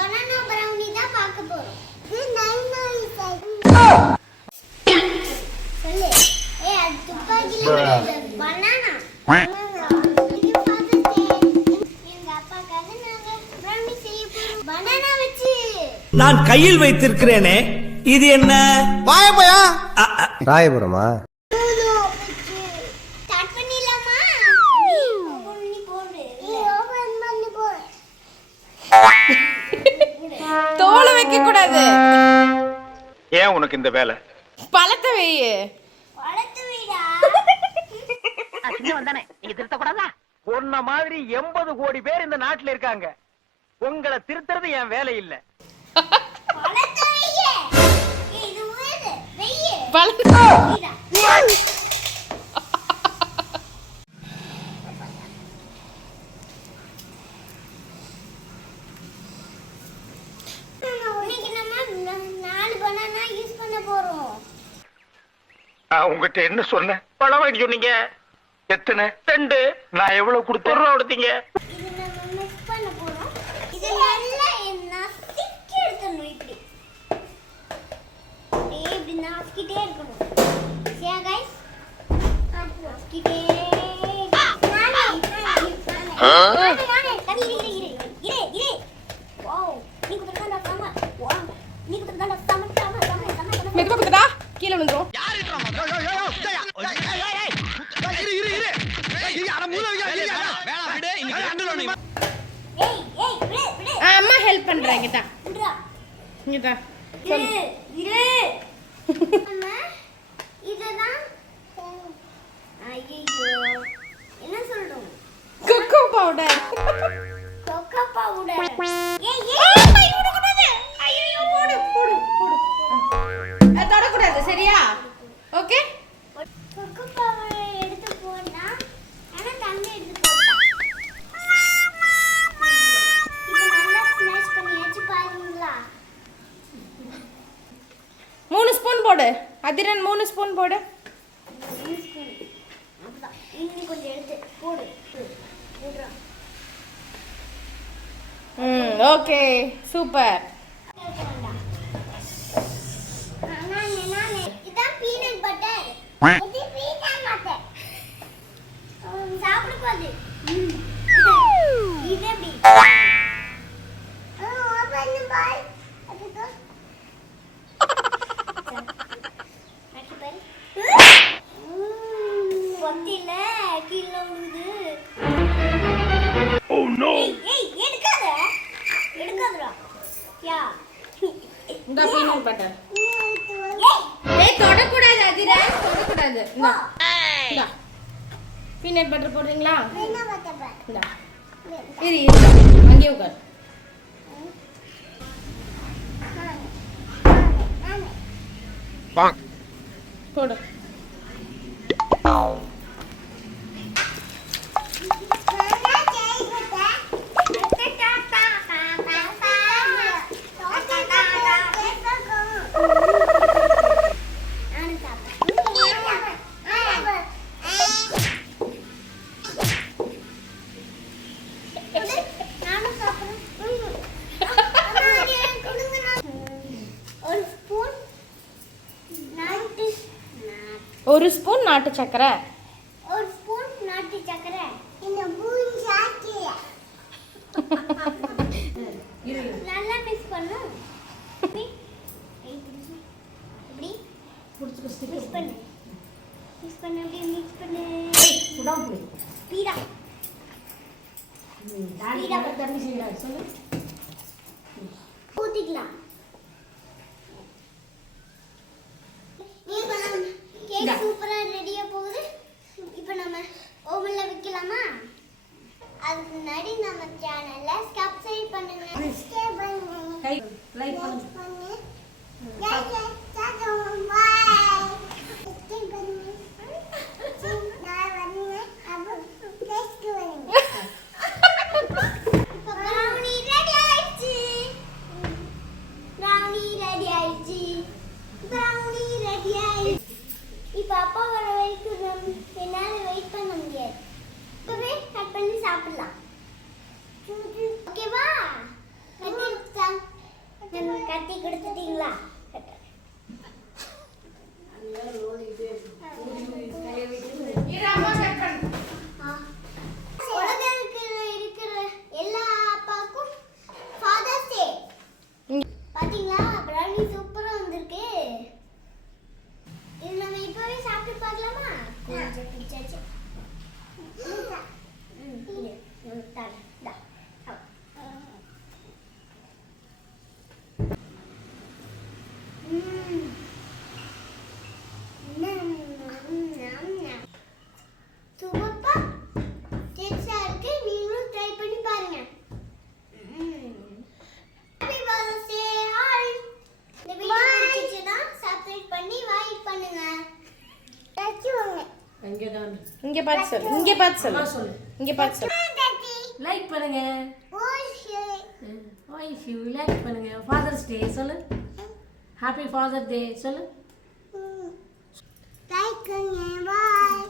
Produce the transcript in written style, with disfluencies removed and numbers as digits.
Banana brownie தான் பார்க்க போறோம். சொல்லு. அது துப்பாக்கில பனானா. இது பாத்துட்டே. எங்க அப்பாக்காக நாங்க பிரவுனி செய்ய போறோம். பனானா வச்சு. நான் கையில் வைத்திருக்கிறேனே இது என்ன? வாயப்பயா ராயபுரமா? ஸ்டார்ட் பண்ணிடலாமா? நீ போடு. நீ ஓபன் பண்ணி போடு. தோல வைக்க கூடாது. ஏன் உனக்கு இந்த வேலை? பழத்தை வெய்யு. பழத்தை வைடா. சின்ன வந்தானே நீங்க திருத்த கூடாதா? உன்ன மாதிரி 80 கோடி பேர் இந்த நாட்டுல இருக்காங்க. உங்களை திருத்துறது என் வேலை இல்ல. பழத்தை வையே. இது ஊது. வையே. பழத்தை வைடா. உங்ககிட்ட என்ன சொன்னேன்? பழம் வாங்கி சொன்னீங்க. எத்தனை? 2. நான் எவ்வளவு கொடுத்தேன்? 1 ரூபா கொடுத்தீங்க. இது நம்ம மிக்ஸ் பண்ண போறோம். இது நல்லா நசுக்கி எடுக்கணும். இப்படி இப்படி நசுக்கிட்டே இருக்கணும். சரியா கைஸ்? நசுக்கிட்டே நானே தண்ணி இரு. வாவ், நீ குடுறதா சாமா. வாவ், நீ குடுறதா சாமா. மெதுவா குத்துடா, கீழ விழுந்துரும். அம்மா ஹெல்ப் பண்றேன். இங்கடா இங்கடா இரு. அம்மா இததான். ஐயோ என்ன சொல்றோம்? Cocoa powder. Cocoa powder. ஏய் போடு கூடாது. ஐயோ போடு. அது தொட கூடாது. சரியா? ஓகே. கொக்கோ பவுடர் எடுத்து போடா. ஆனா தண்ணி எடுத்து போடா. இப்போ நல்லா ஸ்மாஷ் பண்ணியாச்சு பாருங்களா? 3 ஸ்பூன் போடு. அதிரன் 3 ஸ்பூன் போடு. அப்படிதான். இன்னும் கொஞ்சம் எடுத்து போடு. போடுறா. Okay super. இதான் பீனட் பட்டர். இது பீனட் பட்டர். சாப்பிட போகுது. இது எப்படி? ஓபன் பாய். அதுக்கு அடி பாரு. பொத்தில கீழ விழுது. Oh no. ஏய் எடுக்காதடா. யா. இந்த பீனட் பட்டர். ஏய் ஏய் தொட கூடாது. அதிரன் தொட கூடாது. இந்தா பீனட் பட்டர் போடுறீங்களா? என்ன பட்டர்? இந்தா இரு அங்கேயே உட்கார். போடு. ஒரு ஸ்பூன் நாட்டு சக்கரை. ஒரு ஸ்பூன் நாட்டு சக்கரை. இந்த பூன் சாக்கிய நல்லா மிக்ஸ் பண்ணு. இப்படி மிக்ஸ் பண்ணு. மிக்ஸ் பண்ணு. அப்படியே மிக்ஸ் பண்ணு. பீடா ஊத்திக்கலாம். கேக் சூப்பரா ரெடியா போகுது. இப்போ நம்ம ஓவன்ல வைக்கலாமா? அதுக்கு முன்னாடி நம்ம சேனலை சப்ஸ்கிரைப் பண்ணுங்க. சப்ஸ்கிரைப் பண்ணுங்க. லைக் பண்ணுங்க. பாய். சப்ஸ்கிரைப் பண்ணுங்க. நான் வரேன். அப்போ டேஸ்ட் பண்ணுங்க. இப்போ brownie ரெடி ஆயிடுச்சு. brownie ரெடி ஆயிடுச்சு. இப்போ அப்பா வர வரைக்கும் என்னால வெயிட் பண்ண முடியாது. இப்பவே கட் பண்ணி சாப்பிடலாம். ஓகேவா? கொடுத்துட்டீங்களா? உலகத்துல இருக்கிற எல்லா அப்பாவுக்கும் Father's Day. பாத்தீங்களா brownie சூப்பரா வந்திருக்கு. இது நம்ம இப்பவே சாப்பிட்டு பார்க்கலாமா? கொஞ்சம் பிடிச்சாச்சு. சூப்பர்ப்பா, டேஸ்டா இருக்கு. நீங்களும் ட்ரை பண்ணி பாருங்க. Happy Father's Day. ஹாய். இந்த வீடியோ பிடிச்சிருந்தா சப்ஸ்கிரைப் பண்ணி லைக் பண்ணுங்க. தச்சுங்க. இங்க பார்த்து சொல்லு. இங்க பார்த்து சொல்லு. சொல்லு. இங்க பார்த்து சொல்லு. டாடி. லைக் பண்ணுங்க. வாய்ஸ் யூ லைக் பண்ணுங்க. ஃபாதர்ஸ் டே சொல்லு. ஹாப்பி ஃபாதர் டே சொல்லு. லைக் பண்ணுங்க. பாய்.